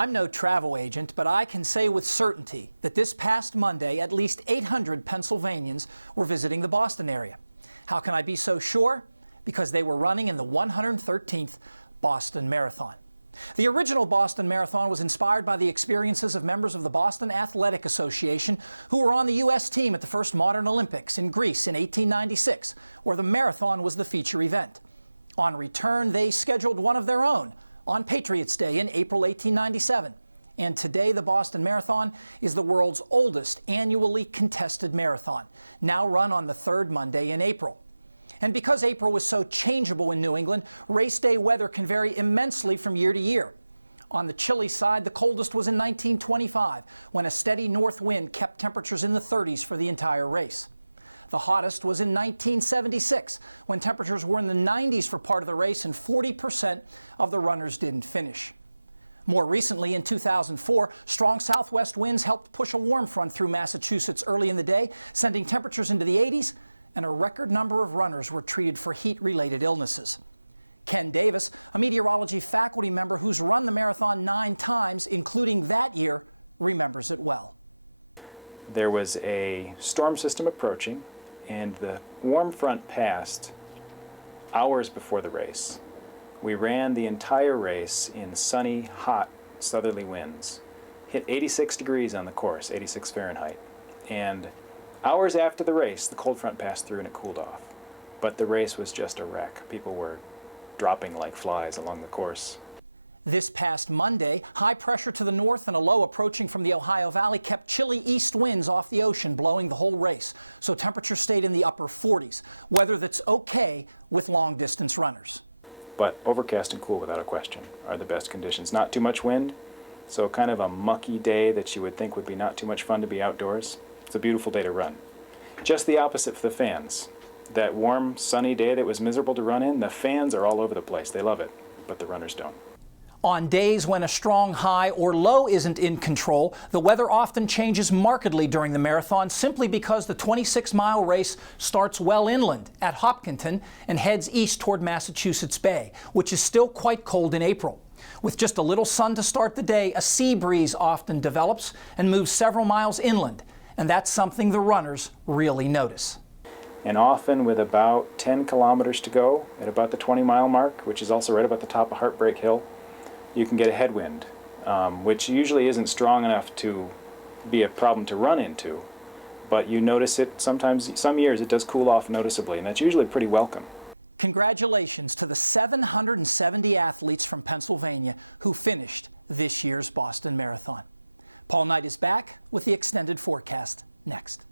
I'm no travel agent, but I can say with certainty that this past Monday, at least 800 Pennsylvanians were visiting the Boston area. How can I be so sure? Because they were running in the 113th Boston Marathon. The original Boston Marathon was inspired by the experiences of members of the Boston Athletic Association who were on the U.S. team at the first modern Olympics in Greece in 1896, where the marathon was the feature event. On return, they scheduled one of their own on Patriots' Day in April 1897. And today, the Boston Marathon is the world's oldest annually contested marathon, now run on the third Monday in April. And because April was so changeable in New England, race day weather can vary immensely from year to year. On the chilly side, the coldest was in 1925, when a steady north wind kept temperatures in the 30s for the entire race. The hottest was in 1976, when temperatures were in the 90s for part of the race and 40% of the runners didn't finish. More recently, in 2004, strong southwest winds helped push a warm front through Massachusetts early in the day, sending temperatures into the 80s, and a record number of runners were treated for heat-related illnesses. Ken Davis, a meteorology faculty member who's run the marathon 9 times, including that year, remembers it well. There was a storm system approaching, and the warm front passed hours before the race. We ran the entire race in sunny, hot, southerly winds. Hit 86 degrees on the course, 86 Fahrenheit. And hours after the race, the cold front passed through and it cooled off. But the race was just a wreck. People were dropping like flies along the course. This past Monday, high pressure to the north and a low approaching from the Ohio Valley kept chilly east winds off the ocean blowing the whole race, so temperatures stayed in the upper 40s, weather that's okay with long-distance runners. But overcast and cool, without a question, are the best conditions. Not too much wind, so kind of a mucky day that you would think would be not too much fun to be outdoors. It's a beautiful day to run. Just the opposite for the fans. That warm, sunny day that was miserable to run in, the fans are all over the place. They love it, but the runners don't. On days when a strong high or low isn't in control, the weather often changes markedly during the marathon simply because the 26-mile race starts well inland at Hopkinton and heads east toward Massachusetts Bay, which is still quite cold in April. With just a little sun to start the day, a sea breeze often develops and moves several miles inland, and that's something the runners really notice. And often with about 10 kilometers to go, at about the 20-mile mark, which is also right about the top of Heartbreak Hill, you can get a headwind, which usually isn't strong enough to be a problem to run into, but you notice it sometimes. Some years it does cool off noticeably, and that's usually pretty welcome. Congratulations to the 770 athletes from Pennsylvania who finished this year's Boston Marathon. Paul Knight is back with the extended forecast next.